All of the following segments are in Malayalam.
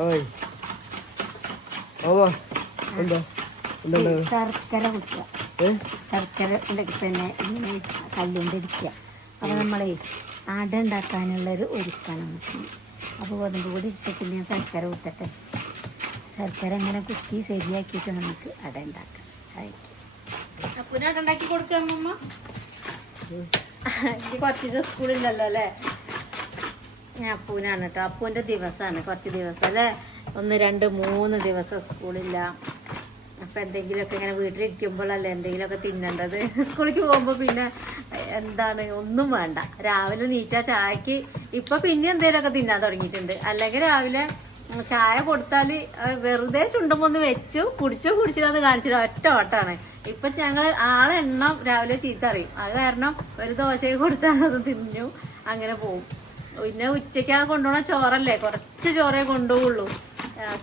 ഓയ്. ഓവാ. എന്താ? എന്താ? ശർക്കര കുത്തുക ശർക്കര തന്നെ പിന്നെ ഇങ്ങനെ കല്ലുകൊണ്ട് ഇടിക്കുക. അപ്പോൾ നമ്മളെ അട ഉണ്ടാക്കാനുള്ളൊരു ഒരുക്കണം നമുക്ക്. അപ്പോൾ ഗോതമ്പ് കൂടി ഇട്ടിട്ട് ഞാൻ ശർക്കര കുത്തട്ടെ. ശർക്കര ഇങ്ങനെ കുത്തി ശരിയാക്കിയിട്ട് നമുക്ക് അട ഉണ്ടാക്കാം. സഹായിക്കും അട ഉണ്ടാക്കി കൊടുക്കാം എനിക്ക് കുറച്ച് സ്കൂളില്ലല്ലോ അല്ലേ? ഞാൻ അപ്പൂനാണ് കേട്ടോ. അപ്പൂന്റെ ദിവസമാണ് കുറച്ച് ദിവസം അല്ലേ? ഒന്ന് രണ്ട് മൂന്ന് ദിവസം സ്കൂളില്ല. അപ്പം എന്തെങ്കിലുമൊക്കെ ഇങ്ങനെ വീട്ടിലിരിക്കുമ്പോഴല്ലേ എന്തെങ്കിലുമൊക്കെ തിന്നേണ്ടത്? സ്കൂളിലേക്ക് പോകുമ്പോൾ പിന്നെ എന്താണ്? ഒന്നും വേണ്ട. രാവിലെ നീച്ച ചായക്ക് ഇപ്പം പിന്നെ എന്തെങ്കിലുമൊക്കെ തിന്നാൻ തുടങ്ങിയിട്ടുണ്ട്. അല്ലെങ്കിൽ രാവിലെ ചായ കൊടുത്താൽ വെറുതെ ചുണ്ടുമൊന്ന് വെച്ചു കുടിച്ചോ കുടിച്ചില്ലാന്ന് കാണിച്ചില്ല ഒറ്റ ഓട്ടാണ്. ഇപ്പൊ ഞങ്ങൾ ആളെണ്ണം രാവിലെ ചീത്ത അറിയും അത് കാരണം ഒരു ദോശയൊക്കെ കൊടുത്താൽ അത് തിന്നു അങ്ങനെ പോവും. പിന്നെ ഉച്ചയ്ക്ക് ആ കൊണ്ടുപോണ ചോറല്ലേ? കുറച്ച് ചോറേ കൊണ്ടുപോകുള്ളൂ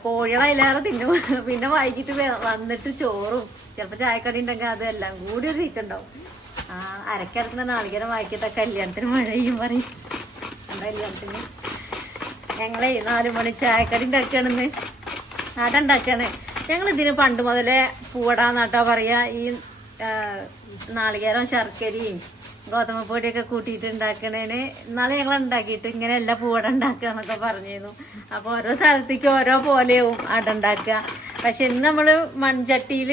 കോഴികളെ അതിലേറെ തിന്നും. പിന്നെ വൈകിട്ട് വന്നിട്ട് ചോറും ചിലപ്പോൾ ചായക്കടി ഉണ്ടെങ്കിൽ അതെല്ലാം കൂടി ഒരു തീറ്റുണ്ടാവും ആ അരക്കടക്കുന്ന നാളികേരം വായിക്കട്ടെ കല്യാണത്തിന് മഴയും പറയും. കല്യാണത്തിന്? ഞങ്ങളെ നാല് മണി ചായക്കടി ഉണ്ടാക്കണെന്ന് ആട ഉണ്ടാക്കുകയാണ് ഞങ്ങൾ ഇതിന് പണ്ട് മുതലേ പൂവടാന്നാട്ടാ പറയാ ഈ നാളികേരം ശർക്കരയും ഗോതമ്പ് പൊടിയൊക്കെ കൂട്ടിയിട്ട് ഉണ്ടാക്കണേന്. ഇന്നാളെ ഞങ്ങൾ ഉണ്ടാക്കിയിട്ട് ഇങ്ങനെ എല്ലാ പൂവട ഉണ്ടാക്കുക എന്നൊക്കെ പറഞ്ഞിരുന്നു. അപ്പോൾ ഓരോ സ്ഥലത്തേക്ക് ഓരോ പോലെയാവും അട ഉണ്ടാക്കുക. പക്ഷെ ഇന്ന് നമ്മൾ മൺചട്ടിയിൽ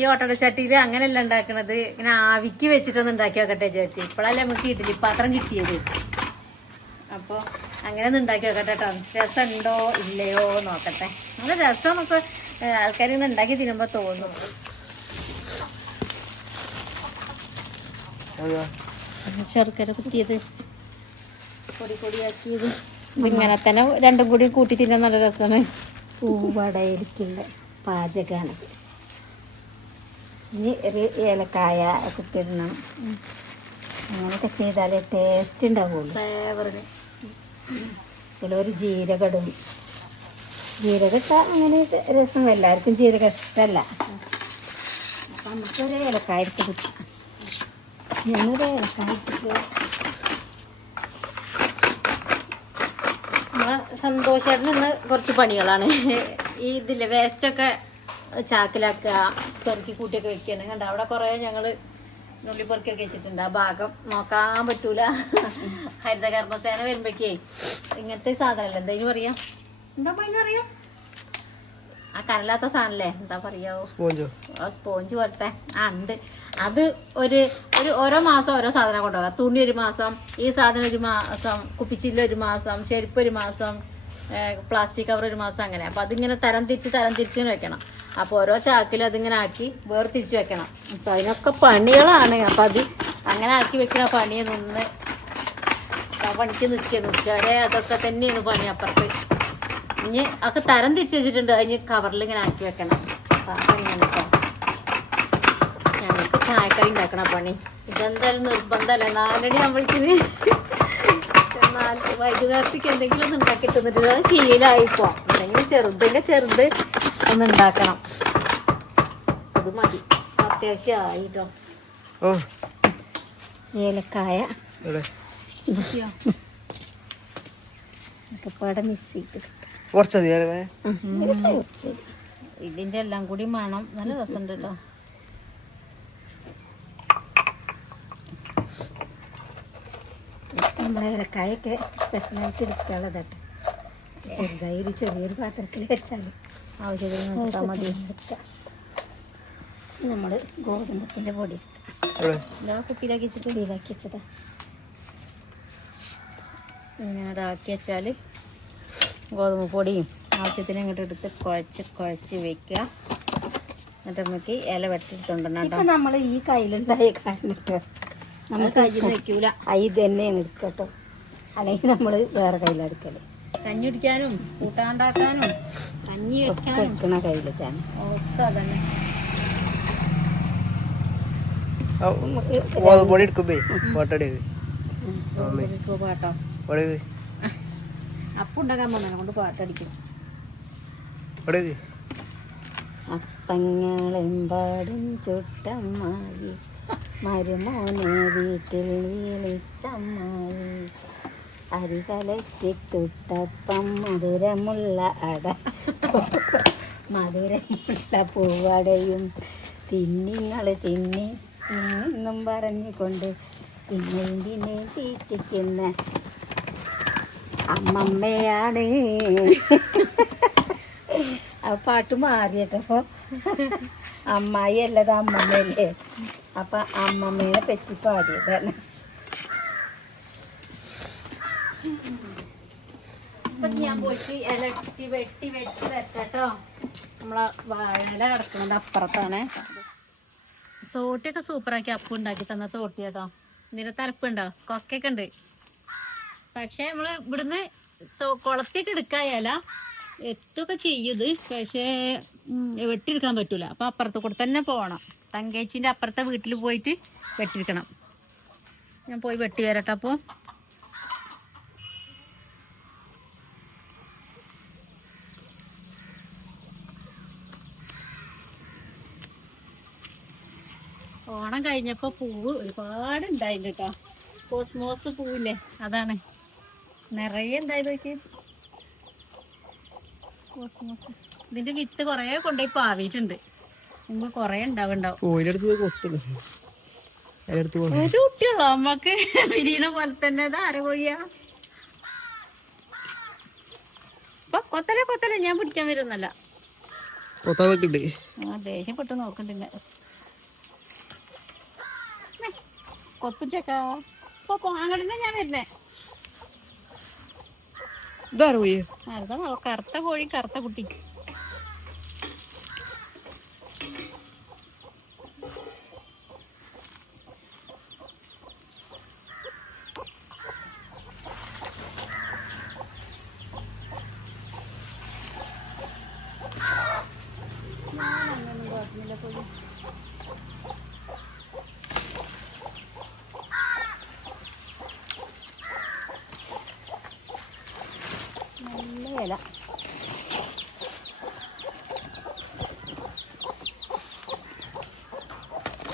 ഈ ഓട്ടട ചട്ടിയിൽ അങ്ങനെയല്ല ഉണ്ടാക്കണത്. ഇങ്ങനെ ആവിക്ക് വെച്ചിട്ടൊന്ന് ഉണ്ടാക്കി വെക്കട്ടെ വിചാരിച്ചു. ഇപ്പോഴല്ലേ നമുക്ക് ഇഡ്ഡലി പാത്രം കിട്ടിയത്. അപ്പോൾ അങ്ങനെ ഒന്ന് ഉണ്ടാക്കി വെക്കട്ടെ കേട്ടോ. രസമുണ്ടോ ഇല്ലയോ നോക്കട്ടെ. നല്ല രസം നമുക്ക് ആൾക്കാർ നിന്ന് ഉണ്ടാക്കി തിന്നുമ്പോൾ തോന്നും. അതാ ശർക്കര കുത്തിയത്. പൊടി പൊടിയാക്കിയത്. ഇങ്ങനെ തന്നെ രണ്ടും കൂടി കൂട്ടി തിന്നാൻ നല്ല രസമാണ് പൂവടയിരിക്കുള്ള പാചകമാണ് ഇനി ഒരു ഏലക്കായ കുത്തിടണം അങ്ങനെയൊക്കെ ചെയ്താലേ ടേസ്റ്റ് ഉണ്ടാവുള്ളൂ. ഫ്ലേവറിന്. ചിലവർ ജീരകം ഇടും ജീരകം ഇട്ടാൽ അങ്ങനെ രസം. എല്ലാവർക്കും ജീരകം ഇഷ്ടമല്ല അപ്പം നമുക്കൊരു ഏലക്കായ എടുത്ത് കുത്താം. എടുത്തിട്ട് നമ്മളെ ഇന്ന് കുറച്ച് പണികളാണ്. ഈ ഇതിൽ വേസ്റ്റൊക്കെ ചാക്കിലാക്കുക പെറുക്കി കൂട്ടിയൊക്കെ വെക്കുകയാണ് കണ്ട അവിടെ കുറേ ഞങ്ങൾ നുള്ളിപ്പെറുക്കിയൊക്കെ വെച്ചിട്ടുണ്ട്. ആ ഭാഗം നോക്കാൻ പറ്റൂല. ഹരിതകർമ്മസേന വരുമ്പോഴേക്കേ ഇങ്ങനത്തെ സാധനമല്ല. എന്താ അറിയാം എന്താ പറയാ? ആ കനലാത്ത സാധനല്ലേ? എന്താ പറയാവോ? സ്പോഞ്ചോ. ആ സ്പോഞ്ച് പോലത്തെ. ആ ഉണ്ട്. അത് ഒരു ഒരു ഓരോ മാസം ഓരോ സാധനം കൊണ്ടുപോകാം. തുണി ഒരു മാസം ഈ സാധനം ഒരു മാസം കുപ്പിച്ചില്ല ഒരു മാസം ചെരുപ്പ് ഒരു മാസം പ്ലാസ്റ്റിക് കവർ ഒരു മാസം അങ്ങനെ. അപ്പൊ അതിങ്ങനെ തരം തിരിച്ച് തരം തിരിച്ച് വെക്കണം. അപ്പൊ ഓരോ ചാക്കിലും അതിങ്ങനെ ആക്കി വേർതിരിച്ച് വെക്കണം. അപ്പൊ അതിനൊക്കെ പണികളാണ്. അപ്പൊ അത് അങ്ങനെ ആക്കി വെക്കുന്ന പണിയെ നിന്ന് പണിക്ക് നിൽക്കുന്നു ഉച്ചവരെ അതൊക്കെ തന്നെയാണ് പണി അപ്പുറത്ത്. ഇനി ഒക്കെ തരം തിരിച്ചു വെച്ചിട്ടുണ്ട്. അതിന് കവറിൽ ഇങ്ങനെ ആക്കി വെക്കണം. കേട്ടോ ഞങ്ങൾക്ക് ചായക്കറി ഉണ്ടാക്കണ പണി ഇതെന്തായാലും നിർബന്ധമല്ല. നാലടി ആകുമ്പോഴത്തേന് നാല് വൈകുന്നേരത്തേക്ക് എന്തെങ്കിലും ഒന്ന് ഉണ്ടാക്കി തന്നിട്ട് അത് ശീലമായിപ്പോ എന്തെങ്കിലും ചെറുതെങ്കിൽ ചെറുത് ഒന്ന് ഉണ്ടാക്കണം. അത് മതി. അത്യാവശ്യമായി കേട്ടോ ഓ. ഏലക്കായ. ഇവിടെ ഒക്കെ പാടെ മിക്സ് ചെയ്ത്. കുറച്ചതി അല്ലേ ഇതിന്റെ എല്ലാം കൂടി മണം. നല്ല രസമുണ്ട് കേട്ടോ. നമ്മളെ ഏലക്കായൊക്കെ സ്പെഷ്യലായിട്ട് എടുക്കാനുള്ളതാട്ടോ ചെറുതായി ഒരു ചെറിയൊരു പാത്രത്തിൽ വെച്ചാൽ ആവശ്യത്തിന് നോക്കിയാൽ മതി. നമ്മൾ ഗോതമ്പത്തിന്റെ പൊടി കുപ്പിയിലാക്കി വെച്ചിട്ട്. പൊടിയിലാക്കി വെച്ചതാ. ഇങ്ങനെ ആക്കി വെച്ചാൽ ഗോതമ്പ് പൊടിയും ആവശ്യത്തിന് ഇങ്ങോട്ട് എടുത്ത് കുഴച്ച് കുഴച്ച് വെക്കുക എന്നിട്ട് നമുക്ക് ഇല വെട്ടിട്ടുണ്ടോ നമ്മൾ ഈ കയ്യിലുണ്ടായ കാരണം കേട്ടോ നമുക്ക് കയ്യിൽ വെക്കൂല കൈ തന്നെയാണ് എടുക്കട്ടോ അല്ലെങ്കിൽ നമ്മൾ വേറെ കയ്യിലെടുക്കൽ കഞ്ഞി കുടിക്കാനും കൂട്ടാണ്ടാക്കാനും കഞ്ഞി വെക്കാനും കയ്യിലേക്കാണ് ഒക്കെ അതന്നെ പൊടി എടുക്കുമ്പേ ഇപ്പൊ പാട്ടോ പൊടി അപ്പം ഉണ്ടാക്കാൻ പോകുന്നതിനെ കൊണ്ട് പാട്ടടിക്കും പൊടി അപ്പങ്ങളെമ്പാടും ചുട്ടമ്മായി. മരുമോനെ വീട്ടിൽ വിളിച്ചമ്മായി അരി കലക്കിട്ടുട്ടപ്പം മധുരമുള്ള അട. മധുരമുള്ള പൂവടയും തിന്നിങ്ങൾ തിന്നി. എന്നും പറഞ്ഞുകൊണ്ട് പിന്നെയും തീറ്റിക്കുന്ന അമ്മമ്മയാണ്. ആ പാട്ട് മാറിയട്ടോ അമ്മായി അല്ലത് അമ്മമ്മയല്ലേ? അപ്പൊ അമ്മമ്മേനെ പറ്റി പാടിയതാണ്. ഞാൻ അപ്പുറത്താണ്. തോട്ടിയൊക്കെ സൂപ്പറാക്കി അപ്പു ഉണ്ടാക്കി തന്ന തോട്ടി കേട്ടോ നിന്റെ തലപ്പുണ്ടോ? കൊക്കൊക്കെ ഉണ്ട്. പക്ഷെ നമ്മൾ ഇവിടുന്ന് കുളത്തേക്ക് എടുക്കായാല എത്തൊക്കെ ചെയ്യത് പക്ഷേ വെട്ടിയെടുക്കാൻ പറ്റൂല. അപ്പൊ അപ്പുറത്ത് കൂടെ തന്നെ പോകണം തങ്കേച്ചിന്റെ അപ്പുറത്തെ വീട്ടിൽ പോയിട്ട് വെട്ടിയെടുക്കണം. ഞാൻ പോയി വെട്ടി വരട്ടെ അപ്പോൾ ഓണം കഴിഞ്ഞപ്പോൾ പൂവ് ഒരുപാട് ഉണ്ടായിട്ടുണ്ട് കോസ്മോസ് പൂവില്ലേ? അതാണ്. നിറയെ ഉണ്ടായത് നോക്കി കോസ്മോസ് ഇതിന്റെ വിത്ത് കൊറേ കൊണ്ടുപോയി പാവിയിട്ടുണ്ട് മുമ്പ് കൊറേ ഉണ്ടാവുണ്ടാവും. ഒരു കുട്ടിയുള്ളൂ? അമ്മയ്ക്ക് വിരിയണ പോലെ തന്നെ. ഇത് ആര കോഴിയാ? ഇപ്പൊ കൊത്തലെ കൊത്തലെ. ഞാൻ പിടിക്കാൻ വരുന്നല്ല ആ ദേഷ്യപ്പെട്ട് നോക്കണ്ടില്ല. കൊപ്പിച്ചക്ക പോ അങ്ങോട്ട് ഞാൻ വരുന്നേ. അതാ കറുത്ത കോഴി കറുത്ത കുട്ടി നല്ല വില ഇവിടെ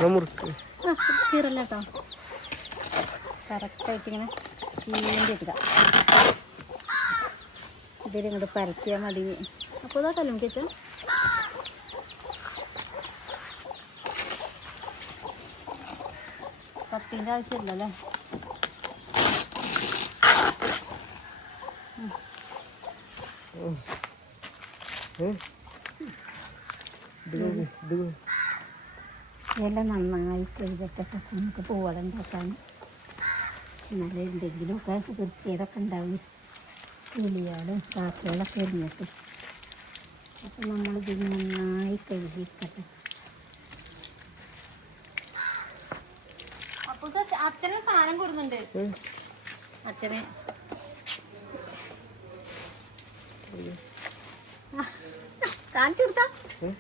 മുറുക്ക്. കീറല്ല കേട്ടോ. കറക്റ്റായിട്ട് ഇങ്ങനെ ചീന്തി എടുക്കാം ഇതിലിങ്ങോട്ട് പരത്തിയാൽ മതി. അപ്പോൾ ഇതാ കല്ലും കേച്ച കത്തിന്റെ ആവശ്യമില്ലല്ലേ ഏ? ഇത് നോക്ക്, ഇത് നോക്ക്. ഇല നന്നായി ചെയ്തിട്ടൊക്കെ നമുക്ക് പൂവട ഉണ്ടാക്കാൻ എന്നാലും എന്തെങ്കിലുമൊക്കെ വൃത്തിയേടൊക്കെ ഉണ്ടാവും. കിളികളും കാക്കകളൊക്കെ എറിഞ്ഞിട്ട് അപ്പം നമ്മളിത് നന്നായി അപ്പോൾ അച്ഛന് സാധനം കൊടുക്കുന്നുണ്ട്. അച്ഛനെ. കാണിച്ചു കൊടുത്താ. ഏ?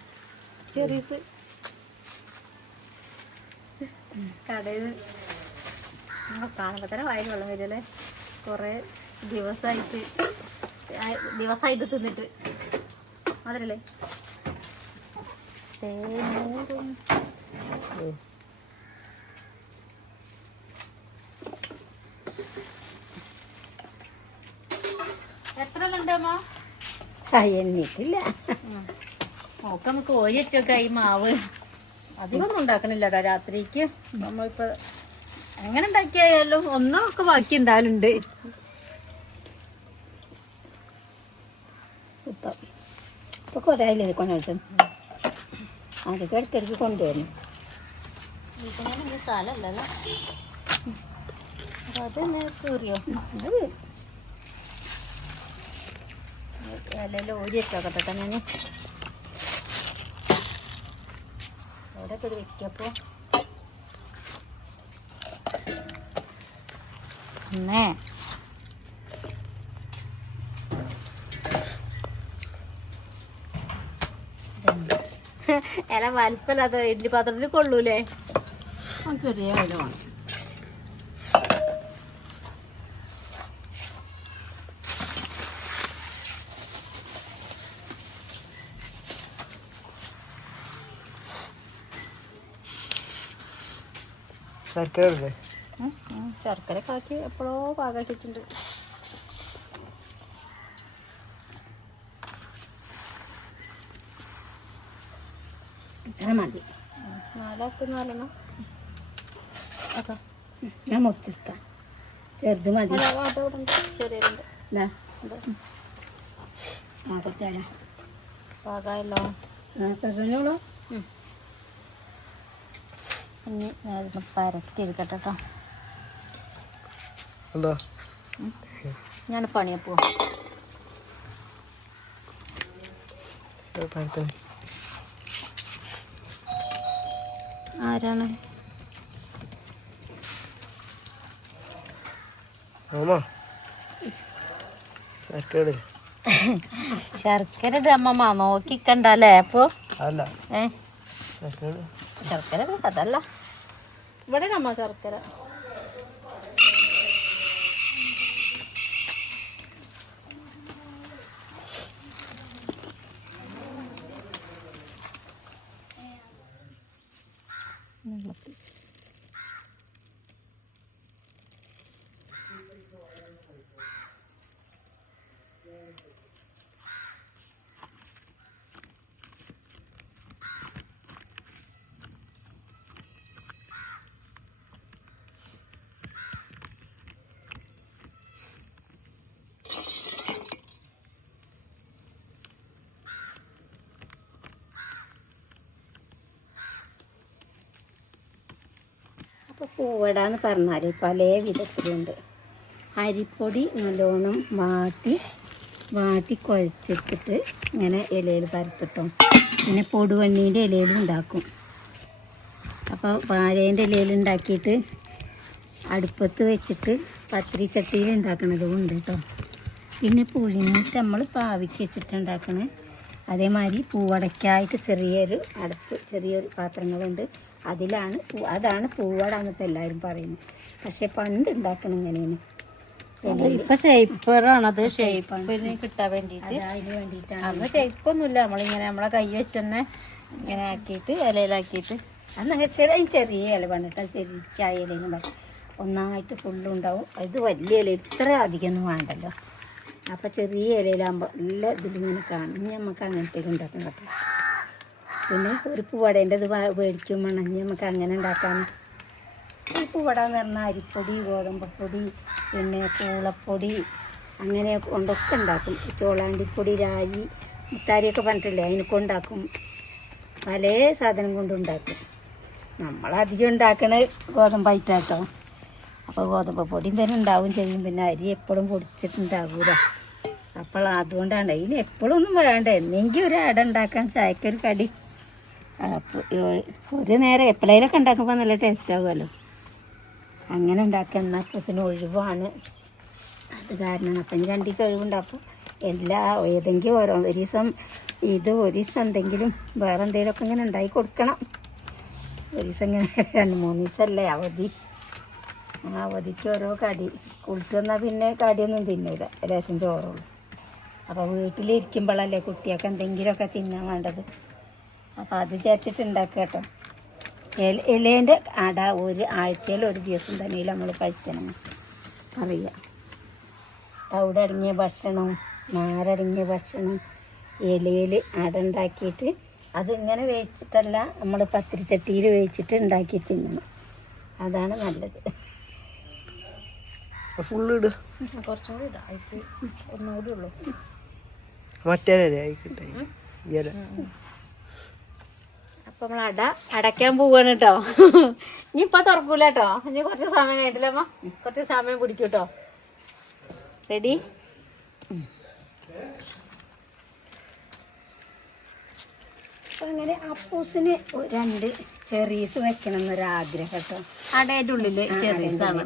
കടയിൽ കാണുമ്പോൾ തന്നെ വായിൽ വെള്ളം വരില്ലേ? കുറേ ദിവസമായിട്ട് ദിവസമായിട്ട് തിന്നിട്ട്. അതല്ലേ എത്രണ്ടോ. എത്ര എണ്ണീട്ടില്ല. നോക്കാം നമുക്ക് ഓരി വെച്ചൊക്കെ ഈ മാവ്. അധികമൊന്നും ഉണ്ടാക്കണില്ല രാത്രിക്ക്. നമ്മളിപ്പോ എങ്ങനെ ഉണ്ടാക്കിയായാലും ഒന്നൊക്കെ ബാക്കി ഉണ്ടാവലുണ്ട്. ഇപ്പം ഇപ്പൊ കുറേ ആയില്ലേ കൊണ്ടുവച്ചു അതൊക്കെ ഇടയ്ക്കിടയ്ക്ക് കൊണ്ടുവരണം ഇതിനൊന്നും സ്ഥലമല്ലല്ലോ അത് തന്നെ കീറിയോ ഇലയിൽ ഓരി വെച്ചോക്കട്ടെ ഞാൻ എവിടെ ഇത് വെക്കപ്പോ അന്നേ ഇല വലിപ്പല്ലാത്ത ഇഡ്ഡലി പാത്രത്തിൽ കൊള്ളൂലേ? ചെറിയ വില വേണം. ശർക്കര ഇല്ലേ ശർക്കര കാക്കി എപ്പോഴോ പാകാക്കി വെച്ചിട്ടുണ്ട് ഇത്ര മതി. നാലാക്കി നാലെണ്ണം. ഓക്കെ ഞാൻ മൊത്തിട്ട ചെറുത് മതി. ചെറിയുണ്ട് പാകത്തരാ പാകായല്ലോ. നേരത്തെ ഇനി അതൊന്ന് പരത്തിയെടുക്കട്ടെ കേട്ടോ എന്താ? ഞാൻ പണിയപ്പോ. ആരാണ്? ശർക്കര ഇട് അമ്മമ്മ നോക്കിക്കണ്ടല്ലേ അപ്പോ? അല്ല. ഏ? ശർക്കര അതല്ല. ഇവിടെ നമ്മ ശർക്കര അപ്പോൾ പൂവട എന്ന് പറഞ്ഞാൽ പല വിധത്തിലുണ്ട്. അരിപ്പൊടി നല്ലോണം വാട്ടി വാട്ടി കുഴച്ചെടുത്തിട്ട് ഇങ്ങനെ ഇലയിൽ പരത്തിട്ടും. പിന്നെ പൊടുവണ്ണീന്റെ ഇലയിലും ഉണ്ടാക്കും. അപ്പോൾ വാഴേന്റെ ഇലയിൽ ഉണ്ടാക്കിയിട്ട് അടുപ്പത്ത് വെച്ചിട്ട് പത്രി ചട്ടിയിൽ ഉണ്ടാക്കണതും ഉണ്ട് കേട്ടോ പിന്നെ പുഴിഞ്ഞിട്ട് നമ്മൾ പാവിക്ക് വെച്ചിട്ട് ഉണ്ടാക്കണേ. അതേമാതിരി പൂവടയ്ക്കായിട്ട് ചെറിയൊരു അടുപ്പ് ചെറിയൊരു പാത്രങ്ങളുണ്ട്. അതിലാണ് അതാണ് പൂവട എന്നിട്ട് എല്ലാവരും പറയുന്നത്. പക്ഷെ പണ്ട് ഉണ്ടാക്കണം ഇങ്ങനെയാണ് ഇപ്പൊ ഷേപ്പറാണത് ഷേപ്പിന് കിട്ടാൻ വേണ്ടിയിട്ട് അത് അതിന് വേണ്ടിയിട്ടാണ് അന്ന് ഷേപ്പൊന്നുമില്ല നമ്മളിങ്ങനെ നമ്മളെ കൈ വെച്ച് തന്നെ ഇങ്ങനെ ആക്കിയിട്ട് ഇലയിലാക്കിയിട്ട് അന്നങ്ങനെ ചെറിയ ചെറിയ ഇല പണിട്ടാ ശരിക്കും ആ ഇലയിലും ഒന്നായിട്ട് ഫുള്ളും ഉണ്ടാവും. ഇത് വലിയ ഇല ഇത്ര അധികമൊന്നും വേണ്ടല്ലോ. അപ്പോൾ ചെറിയ ഇലയിലാകുമ്പോൾ എല്ലാ ഇതിലിങ്ങനെ കാണും. ഇനി നമുക്ക് അങ്ങനത്തെ ഉണ്ടാക്കാൻ കേട്ടോ. പിന്നെ ഒരു പൂവടേന്റെ ഇത് മേടിക്കും മണഞ്ഞ് നമുക്ക് അങ്ങനെ ഉണ്ടാക്കാം ഈ പൂവട എന്ന് പറഞ്ഞാൽ അരിപ്പൊടി ഗോതമ്പപ്പൊടി പിന്നെ പൂളപ്പൊടി അങ്ങനെ കൊണ്ടൊക്കെ ഉണ്ടാക്കും. ചോളാണ്ടിപ്പൊടി രാഗി മുത്താരിയൊക്കെ പറഞ്ഞിട്ടില്ലേ? അതിനൊക്കെ ഉണ്ടാക്കും. പല സാധനം കൊണ്ടുണ്ടാക്കും നമ്മളധികം ഉണ്ടാക്കണ ഗോതമ്പായിട്ടാട്ടോ അപ്പോൾ ഗോതമ്പ് പൊടിയും പിന്നെ ഉണ്ടാവും ചെയ്യും. പിന്നെ അരി എപ്പോഴും പൊടിച്ചിട്ടുണ്ടാകൂല അപ്പോൾ അതുകൊണ്ടാണ്. ഇതിന് എപ്പോഴും ഒന്നും വേണ്ട. എന്നെങ്കിൽ ഒരു അട ഉണ്ടാക്കാൻ ചായക്കൊരു കടി. ഒരു നേരം എപ്പോഴേലൊക്കെ ഉണ്ടാക്കുമ്പോൾ നല്ല ടേസ്റ്റ് ആകുമല്ലോ അങ്ങനെ ഉണ്ടാക്കുക എന്നാൽ കുസിന് ഒഴിവാണ്. അത് കാരണം അപ്പം ഇനി ദിവസം ഒഴിവുണ്ടാക്കും എല്ലാ ഏതെങ്കിലും ഓരോ ഒരു ദിവസം ഇത് ഒരു ദിവസം എന്തെങ്കിലും വേറെ എന്തെങ്കിലുമൊക്കെ ഇങ്ങനെ ഉണ്ടാക്കി കൊടുക്കണം. ഒരു ദിവസം ഇങ്ങനെ രണ്ട് മൂന്ന് ദിവസമല്ലേ അവധി. ആ അവധിക്ക് ഓരോ കടി. സ്കൂളിൽ വന്നാൽ പിന്നെ കടിയൊന്നും തിന്നില്ല രസം ചോറുള്ളൂ. അപ്പോൾ വീട്ടിലിരിക്കുമ്പോഴല്ലേ കുട്ടിയൊക്കെ എന്തെങ്കിലുമൊക്കെ തിന്നാൻ വേണ്ടത്. അപ്പോൾ അത് വിചാരിച്ചിട്ട് ഉണ്ടാക്കുക കേട്ടോ. ഇല ഇലേന്റെ അട ഒരു ആഴ്ചയിൽ ഒരു ദിവസം തന്നെ നമ്മൾ കഴിക്കണം അറിയാം. തവിടടങ്ങിയ ഭക്ഷണം നാരടങ്ങിയ ഭക്ഷണം ഇലയിൽ അട ഉണ്ടാക്കിയിട്ട് അതിങ്ങനെ ഇങ്ങനെ വേവിച്ചിട്ടല്ല നമ്മൾ പത്തിരിച്ചട്ടിയിൽ വേവിച്ചിട്ട് ഉണ്ടാക്കി തിന്നണം. അതാണ് നല്ലത്. ഫുള്ള് ഇട്. കുറച്ചും കൂടി ഇടാം. ഒന്നുകൂടി ഉള്ളൂ. മറ്റേ ഇല. ആയിക്കട്ടെ ഇല അപ്പൊ നമ്മൾ അട അടയ്ക്കാൻ പോവാണ് കേട്ടോ ഇനി ഇപ്പൊ തുറക്കൂല കേട്ടോ ഇനി കുറച്ച് സമയം അമ്മ? കുറച്ച് സമയം പിടിക്കും കേട്ടോ റെഡി അങ്ങനെ അപ്പൂസിന് രണ്ട് ചെറീസ് വെക്കണം എന്നൊരാഗ്രഹം കേട്ടോ അടയുടെ ഉള്ളിൽ ചെറീസ് ആണ്.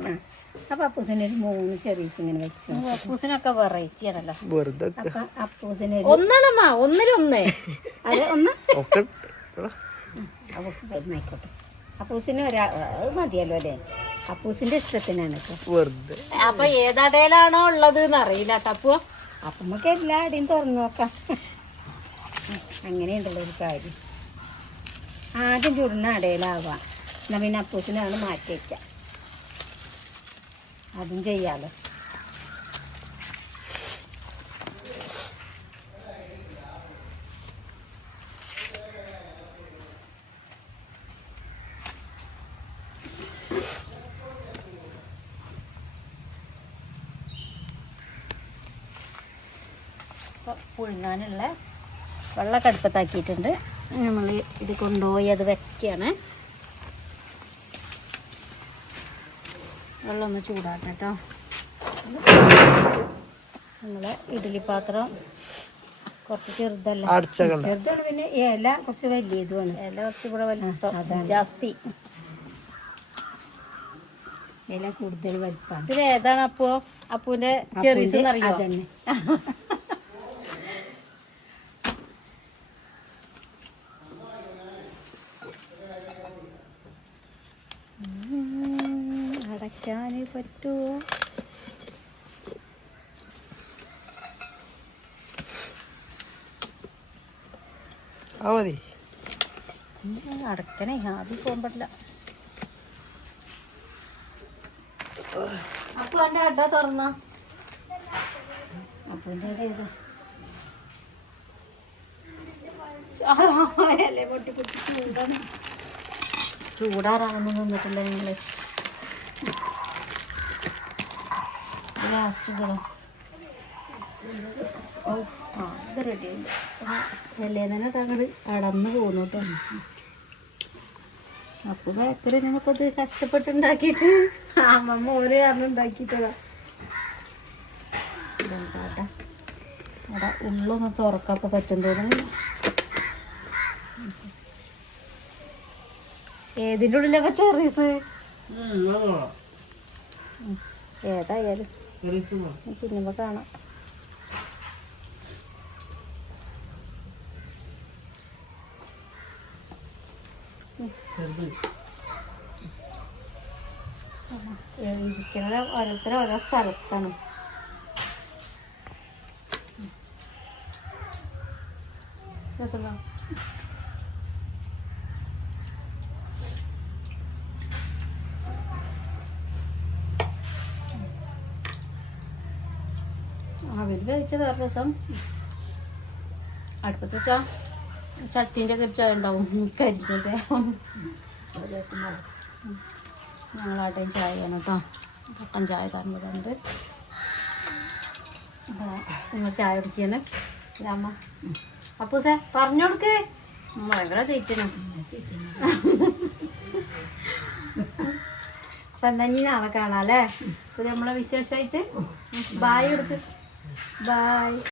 അപ്പൊ അപ്പൂസിന് ഒരു മൂന്ന് ചെറീസ് ഇങ്ങനെ വെച്ചു അപ്പൂസിനൊക്കെ വെറൈറ്റി ആണല്ലോ. വെറുതെ. അപ്പം അപ്പൂസിന് ഒന്നാണമ്മ ഒന്നിലൊന്ന്. അതെ ഒന്ന്. അവൾക്ക് വരുന്നായിക്കോട്ടെ അപ്പൂസിന് ഒരാ അത് മതിയല്ലോ അല്ലേ? അപ്പൂസിന്റെ ഇഷ്ടത്തിനാണ് വെറുതെ. അപ്പൊ ഏതടയിലാണോ ഉള്ളത് എന്ന് അറിയില്ല കേട്ടോ അപ്പൊ നമുക്ക് എല്ലാവരുടെയും തുറന്നു നോക്കാം. അങ്ങനെയുണ്ടല്ലോ ഒരു കാര്യം. ആദ്യം ചുടുന്ന അടയിലാവാം എന്നാ പിന്നെ അപ്പൂസിനാണ് മാറ്റി വയ്ക്കാം അതും ചെയ്യാലോ. അപ്പോൾ പുഴുങ്ങാനുള്ള വെള്ളമൊക്കെ അടുപ്പത്താക്കിയിട്ടുണ്ട്. നമ്മൾ ഇത് കൊണ്ടുപോയി അത് വെക്കുകയാണ്. വെള്ളം ഒന്ന് ചൂടാട്ടെ കേട്ടോ. നമ്മൾ ഇഡ്ഡലി പാത്രം കുറച്ച് ചെറുതല്ല. ചെറുതാണ് പിന്നെ ഇല കുറച്ച് വലിയ ഇതുമാണ് ഇല കുറച്ച് കൂടെ വലിപ്പം. ജാസ്തി. ഇല കൂടുതൽ വലുപ്പം ഇതിൽ ഏതാണ് അപ്പോ അപ്പൂന്റെ ചെറിയ എന്നറിയോ? അടയ്ക്കാൻ പറ്റുമോ മതി. അടക്കണേ ആദ്യം പോകാൻ പറ്റില്ല അപ്പൊ എന്റെ അട തുറന്ന? അപ്പൊ എന്റെ അട ചൂടാറാണെന്ന് നിന്നിട്ടില്ല നിങ്ങൾ? ലാസ്റ്റ് ഇതാ. ഓ ആ ഇത് റെഡിയുണ്ട് അല്ലേ തന്നെ തങ്ങട് അടന്ന് പോന്നു കേട്ടോ. അപ്പൊ ബേക്കറി നമുക്കത് കഷ്ടപ്പെട്ടുണ്ടാക്കിയിട്ട് അമ്മമ്മ ഒരു കാരണം ഉണ്ടാക്കിയിട്ടതാ. അവിടെ ഉള്ളൊന്ന് തുറക്കപ്പോ പറ്റും തോന്നുന്നു ഏതിന്റെ ഉള്ളിലൊക്കെ ചെറീസ് ഏതായാലും പിന്നെ കാണാം. ഇരിക്കുന്നത് ഓരോരുത്തരും ഓരോ സ്ഥലത്താണ്. രസമുണ്ടോ? അവർ കഴിച്ച വേറെ രസം. അടുപ്പത്ത് വെച്ചാ ചട്ടീന്റെ ചായ ഉണ്ടാവും. ഉണ്ടാവും. ഞങ്ങളാട്ടയും ചായയാണ് കേട്ടോ. കട്ടൻ ചായ തരുന്നതുണ്ട് നിങ്ങൾ ചായ കുടിക്കാണ്. രാമ. അപ്പൂ സേ പറഞ്ഞു കൊടുക്ക്. ഭയങ്കര തെറ്റണം അപ്പൊ എന്താ ഇനി നാളെ കാണാം അല്ലേ? ഇത് നമ്മളെ വിശേഷമായിട്ട് ബായ് കൊടുക്ക് ബായ്